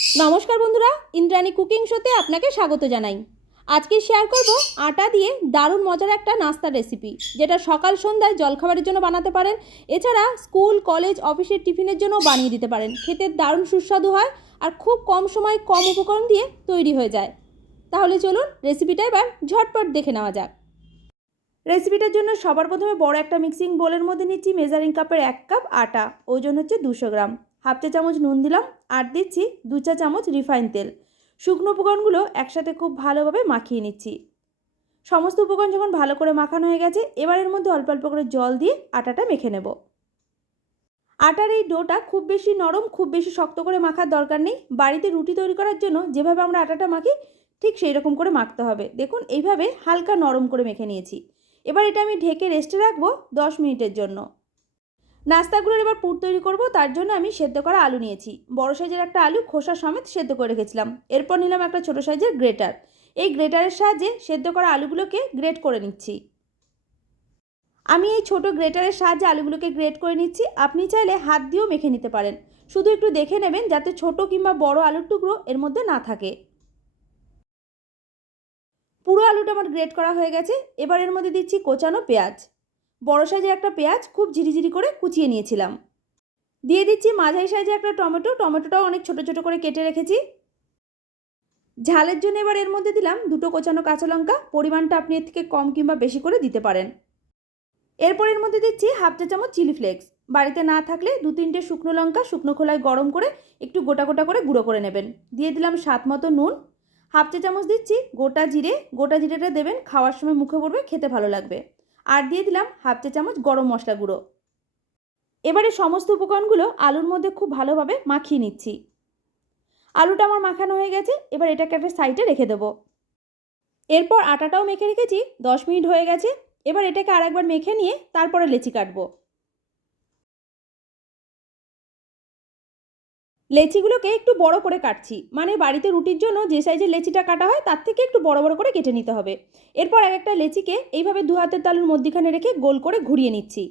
নমস্কার বন্ধুরা, ইন্দ্রাণী কুকিং শোতে আপনাকে স্বাগত জানাই। আজকে শেয়ার করব আটা দিয়ে দারুণ মজার একটা নাস্তার রেসিপি যেটা সকাল সন্ধ্যায় জলখাবারের জন্য বানাতে পারেন। এছাড়া স্কুল, কলেজ, অফিসের টিফিনের জন্য বানিয়ে দিতে পারেন। খেতে দারুণ সুস্বাদু হয় আর খুব কম সময় কম উপকরণ দিয়ে তৈরি হয়ে যায়। তাহলে চলুন রেসিপিটা এবার ঝটপট দেখে নেওয়া যাক। রেসিপিটার জন্য সবার প্রথমে বড় একটা মিক্সিং বোলের মধ্যে নিচ্ছি মেজারিং কাপের এক কাপ আটা, ওজন হচ্ছে দুশো গ্রাম। হাফ চা চামচ নুন দিলাম আর দিচ্ছি দু চা চামচ রিফাইন তেল। শুকনো উপকরণগুলো একসাথে খুব ভালোভাবে মাখিয়ে নিচ্ছি। সমস্ত উপকরণ যখন ভালো করে মাখানো হয়ে গেছে, এবার এর মধ্যে অল্প অল্প করে জল দিয়ে আটাটা মেখে নেব। আটার এই ডোটা খুব বেশি নরম, খুব বেশি শক্ত করে মাখার দরকার নেই। বাড়িতে রুটি তৈরি করার জন্য যেভাবে আমরা আটাটা মাখি, ঠিক সেই রকম করে মাখতে হবে। দেখুন, এইভাবে হালকা নরম করে মেখে নিয়েছি। এবার এটা আমি ঢেকে রেস্টে রাখব দশ মিনিটের জন্য। নাস্তাগুলোর এবার পুর তৈরি করব, তার জন্য আমি সেদ্ধ করা আলু নিয়েছি। বড় সাইজের একটা আলু, খোসা সমেত সেদ্ধ করে রেখেছিলাম। এরপর নিলাম একটা ছোটো সাইজের গ্রেটার। এই গ্রেটারের সাহায্যে সেদ্ধ করা আলুগুলোকে গ্রেট করে নিচ্ছি। আমি এই ছোট গ্রেটারের সাহায্যে আলুগুলোকে গ্রেট করে নিচ্ছি। আপনি চাইলে হাত দিয়েও মেখে নিতে পারেন। শুধু একটু দেখে নেবেন যাতে ছোট কিংবা বড় আলুর টুকরো এর মধ্যে না থাকে। পুরো আলুটা আমার গ্রেট করা হয়ে গেছে। এবার এর মধ্যে দিচ্ছি কোচানো পেঁয়াজ। বড় সাইজের একটা পেঁয়াজ খুব ঝিরিঝিরি করে কুচিয়ে নিয়েছিলাম। দিয়ে দিচ্ছি মাঝারি সাইজের একটা টমেটো, টমেটোটাও অনেক ছোট ছোট করে কেটে রেখেছি। ঝালের জন্য এবার এর মধ্যে দিলাম দুটো কোচানো কাঁচা লঙ্কা, পরিমাণটা আপনি এর থেকে কম কিংবা বেশি করে দিতে পারেন। এরপর এর মধ্যে দিচ্ছি হাফ চা চামচ চিলি ফ্লেক্স। বাড়িতে না থাকলে দু তিনটে শুকনো লঙ্কা শুকনো খোলায় গরম করে একটু গোটা গোটা করে গুঁড়ো করে নেবেন। দিয়ে দিলাম স্বাদ মতো নুন। হাফ চা চামচ দিচ্ছি গোটা জিরে। গোটা জিরেটা দেবেন, খাওয়ার সময় মুখে পড়বে, খেতে ভালো লাগবে। আর দিয়ে দিলাম হাফ চা চামচ গরম মশলা গুঁড়ো। এবারে সমস্ত উপকরণগুলো আলুর মধ্যে খুব ভালোভাবে মাখিয়ে নিচ্ছি। আলুটা আমার মাখানো হয়ে গেছে, এবার এটাকে একটা সাইডে রেখে দেবো। এরপর আটাটাও মেখে রেখেছি, দশ মিনিট হয়ে গেছে, এবার এটাকে আর একবার মেখে নিয়ে তারপরে লেচি কাটবো। লেচিগুলোকে একটু বড় করে কাটছি। মানে বাড়িতে রুটির জন্য যে সাইজের লেচিটা কাটা হয়, তার থেকে একটু বড় বড় করে কেটে নিতে হবে। এরপর এক একটা লেচিকে এইভাবে দু হাতের তালুর মধ্যিখানে রেখে গোল করে ঘুরিয়ে নিচ্ছি।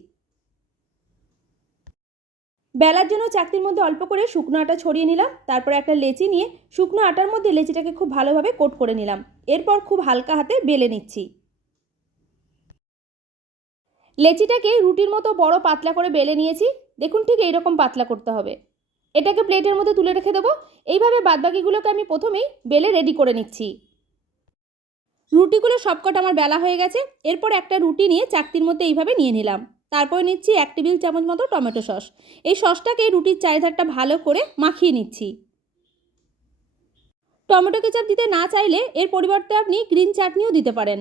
বেলার জন্য চাকতির মধ্যে অল্প করে শুকনো আটা ছড়িয়ে নিলাম। তারপর একটা লেচি নিয়ে শুকনো আটার মধ্যে লেচিটাকে খুব ভালোভাবে কোট করে নিলাম। এরপর খুব হালকা হাতে বেলে নিচ্ছি। লেচিটাকে রুটির মতো বড় পাতলা করে বেলে নিয়েছি। দেখুন ঠিক এইরকম পাতলা করতে হবে। এটাকে প্লেটের মধ্যে তুলে রেখে দেবো। এইভাবে বাদবাকিগুলোকে আমি প্রথমেই বেলে রেডি করে নিচ্ছি। রুটিগুলো সবকটা আমার বেলা হয়ে গেছে। এরপর একটা রুটি নিয়ে চাকতির মধ্যে এইভাবে নিয়ে নিলাম। তারপর নিচ্ছি এক টেবিল চামচ মতো টমেটো সস। এই সসটাকে রুটির চারিধারটা ভালো করে মাখিয়ে নিচ্ছি। টমেটো কেচাপ দিতে না চাইলে এর পরিবর্তে আপনি গ্রিন চাটনিও দিতে পারেন।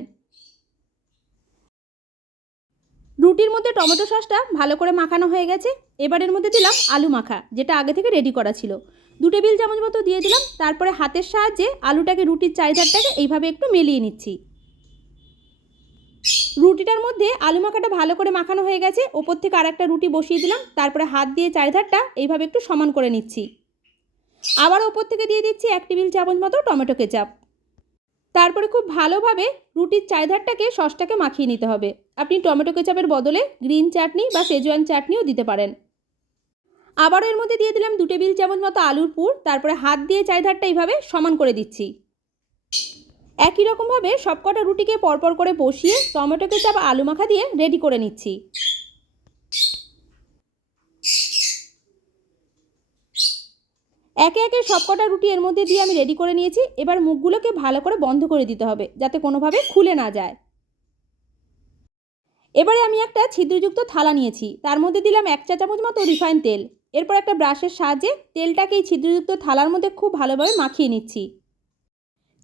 রুটির মধ্যে টমেটো সসটা ভালো করে মাখানো হয়ে গেছে। এবারের মধ্যে দিলাম আলু মাখা, যেটা আগে থেকে রেডি করা ছিল। দু টেবিল চামচ মতো দিয়ে দিলাম, তারপরে হাতের সাহায্যে আলুটাকে রুটির চারিধারটাকে এইভাবে একটু মেলিয়ে নিচ্ছি। রুটিটার মধ্যে আলু মাখাটা ভালো করে মাখানো হয়ে গেছে, ওপর থেকে আর একটা রুটি বসিয়ে দিলাম, তারপরে হাত দিয়ে চারিধারটা এইভাবে একটু সমান করে নিচ্ছি। আবার ওপর থেকে দিয়ে দিচ্ছি এক টেবিল চামচ মতো টমেটো কেচাপ। তারপরে খুব ভালোভাবে রুটির চারিধারটাকে সসটাকে মাখিয়ে নিতে হবে। আপনি টমেটো কেচাপের বদলে গ্রিন চাটনি বা সেজওয়ান চাটনিও দিতে পারেন। আবারও এর মধ্যে দিয়ে দিলাম দু টেবিল চামচ মতো আলুর পুর। তারপরে হাত দিয়ে চারিধারটা এইভাবে সমান করে দিচ্ছি। একই রকমভাবে সবকটা রুটিকে পরপর করে বসিয়ে টমেটো কেচাপ, আলু মাখা দিয়ে রেডি করে নিচ্ছি। একে একে সবকটা রুটি এর মধ্যে দিয়ে আমি রেডি করে নিয়েছি। এবার মুখগুলোকে ভালো করে বন্ধ করে দিতে হবে, যাতে কোনোভাবে খুলে না যায়। এবারে আমি একটা ছিদ্রযুক্ত থালা নিয়েছি। তার মধ্যে দিলাম এক চা চামচ মতো রিফাইন তেল। এরপর একটা ব্রাশের সাহায্যে তেলটাকে এই ছিদ্রযুক্ত থালার মধ্যে খুব ভালোভাবে মাখিয়ে নিচ্ছি।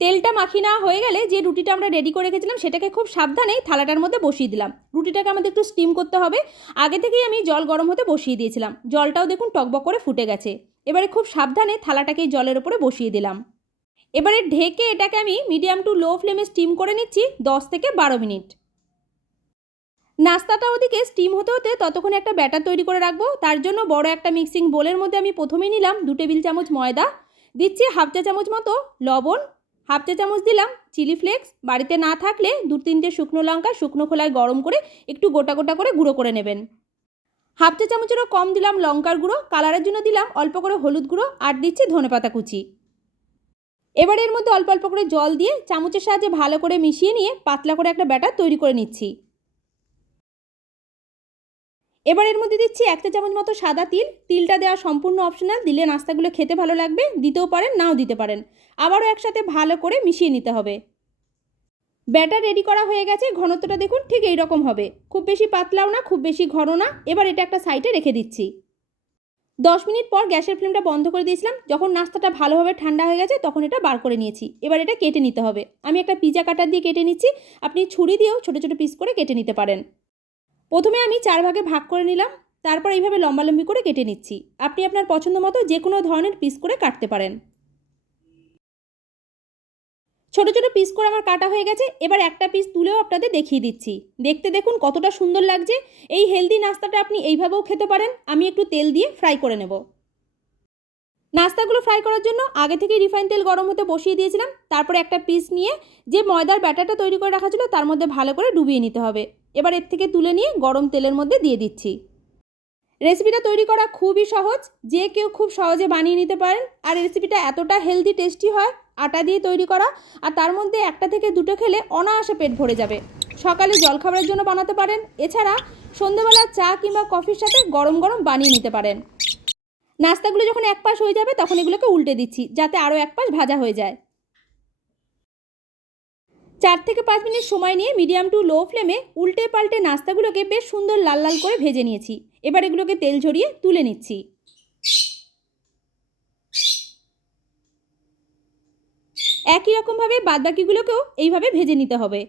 তেলটা মাখি না হয়ে গেলে যে রুটিটা আমরা রেডি করে রেখেছিলাম সেটাকে খুব সাবধানেই থালাটার মধ্যে বসিয়ে দিলাম। রুটিটাকে আমাদের একটু স্টিম করতে হবে। আগে থেকেই আমি জল গরম হতে বসিয়ে দিয়েছিলাম। জলটাও দেখুন টকবক করে ফুটে গেছে। এবারে খুব সাবধানে থালাটাকে জলের ওপরে বসিয়ে দিলাম। এবারে ঢেকে এটাকে আমি মিডিয়াম টু লো ফ্লেমে স্টিম করে নিচ্ছি দশ থেকে বারো মিনিট। নাস্তাটা ওদিকে স্টিম হতে হতে ততক্ষণে একটা ব্যাটার তৈরি করে রাখব। তার জন্য বড় একটা মিক্সিং বোলের মধ্যে আমি প্রথমেই নিলাম দু টেবিল চামচ ময়দা। দিচ্ছি হাফ চা চামচ মতো লবণ। হাফ চা চামচ দিলাম, চিলি ফ্লেক্স। বাড়িতে না থাকলে দু তিনটে শুকনো লঙ্কা শুকনো খোলায় গরম করে একটু গোটা গোটা করে গুঁড়ো করে নেবেন। হাফ চা চামচেরও কম দিলাম লঙ্কার গুঁড়ো, কালারের জন্য দিলাম অল্প করে হলুদ গুঁড়ো আর দিচ্ছি ধনেপাতা কুচি। এবার এর মধ্যে অল্প অল্প করে জল দিয়ে চামচের সাহায্যে ভালো করে মিশিয়ে নিয়ে পাতলা করে একটা ব্যাটার তৈরি করে নিচ্ছি। এবার এর মধ্যে দিচ্ছি একটা চামচ মতো সাদা তিল। তিলটা দেওয়া সম্পূর্ণ অপশনাল দিলে নাস্তাগুলো খেতে ভালো লাগবে, দিতেও পারেন, নাও দিতে পারেন। আবারও একসাথে ভালো করে মিশিয়ে নিতে হবে। ব্যাটার রেডি করা হয়ে গেছে, ঘনত্বটা দেখুন, ঠিক এই রকম হবে। খুব বেশি পাতলাও না, খুব বেশি ঘন না। এবার এটা একটা সাইডে রেখে দিচ্ছি। দশ মিনিট পর গ্যাসের ফ্লেমটা বন্ধ করে দিয়েছিলাম। যখন নাস্তাটা ভালোভাবে ঠান্ডা হয়ে গেছে, তখন এটা বার করে নিয়েছি। এবার এটা কেটে নিতে হবে। আমি একটা পিজা কাটার দিয়ে কেটে নিচ্ছি। আপনি ছুরি দিয়েও ছোটো ছোটো পিস করে কেটে নিতে পারেন। প্রথমে আমি চার ভাগে ভাগ করে নিলাম, তারপর এইভাবে লম্বালম্বি করে কেটে নিচ্ছি। আপনি আপনার পছন্দ মতো যে কোনো ধরনের পিস করে কাটতে পারেন। ছোট ছোট পিস করে আমার কাটা হয়ে গেছে, এবার একটা পিস তুলেও আপনাদের দেখিয়ে দিচ্ছি। দেখতে দেখুন কতটা সুন্দর লাগছে। এই হেলদি নাস্তাটা আপনি এইভাবেও খেতে পারেন। আমি একটু তেল দিয়ে ফ্রাই করে নেব। নাস্তাগুলো ফ্রাই করার জন্য আগে থেকেই রিফাইন তেল গরম হতে বসিয়ে দিয়েছিলাম। তারপরে একটা পিস নিয়ে যে ময়দার ব্যাটারটা তৈরি করে রাখা ছিল, তার মধ্যে ভালো করে ডুবিয়ে নিতে হবে। এবার এর থেকে তুলে নিয়ে গরম তেলের মধ্যে দিয়ে দিচ্ছি। রেসিপিটা তৈরি করা খুবই সহজ। যে কেউ খুব সহজে বানিয়ে নিতে পারেন। আর রেসিপিটা এতটা হেলদি টেস্টি হয়, আটা দিয়ে তৈরি করা। আর তার মধ্যে একটা থেকে দুটো খেলে অনায়াসে পেট ভরে যাবে। সকালে জলখাবারের জন্য বানাতে পারেন। এছাড়া সন্ধেবেলা চা কিংবা কফির সাথে গরম গরম বানিয়ে নিতে পারেন। নাস্তাগুলো যখন এক পাশ হয়ে যাবে, তখন এগুলোকে উল্টে দিচ্ছি, যাতে আরও এক পাশ ভাজা হয়ে যায়। চার থেকে পাঁচ মিনিট সময় নিয়ে মিডিয়াম টু লো ফ্লেমে উল্টে পাল্টে নাস্তাগুলোকে বেশ সুন্দর লাল লাল করে ভেজে নিয়েছি। এবার এগুলোকে তেল ঝরিয়ে তুলে নিচ্ছি। একই রকমভাবে বাদবাকিগুলোকেও এইভাবে ভেজে নিতে হবে।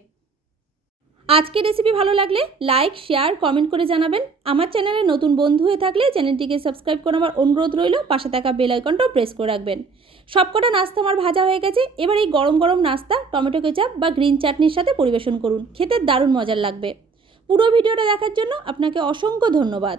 আজকের রেসিপি ভালো লাগলে লাইক শেয়ার কমেন্ট করে জানাবেন। আমার চ্যানেলে নতুন বন্ধু হয়ে থাকলে চ্যানেলটিকে সাবস্ক্রাইব করে আমার অনুরোধ রইল। পাশে থাকা বেল আইকনটাও প্রেস করে রাখবেন। সবকটা নাস্তা আমার ভাজা হয়ে গেছে। এবার এই গরম গরম নাস্তা, টমেটো কেচাপ বা গ্রিন চাটনির সাথে পরিবেশন করুন। খেতে দারুণ মজার লাগবে। পুরো ভিডিওটা দেখার জন্য আপনাকে অসংখ্য ধন্যবাদ।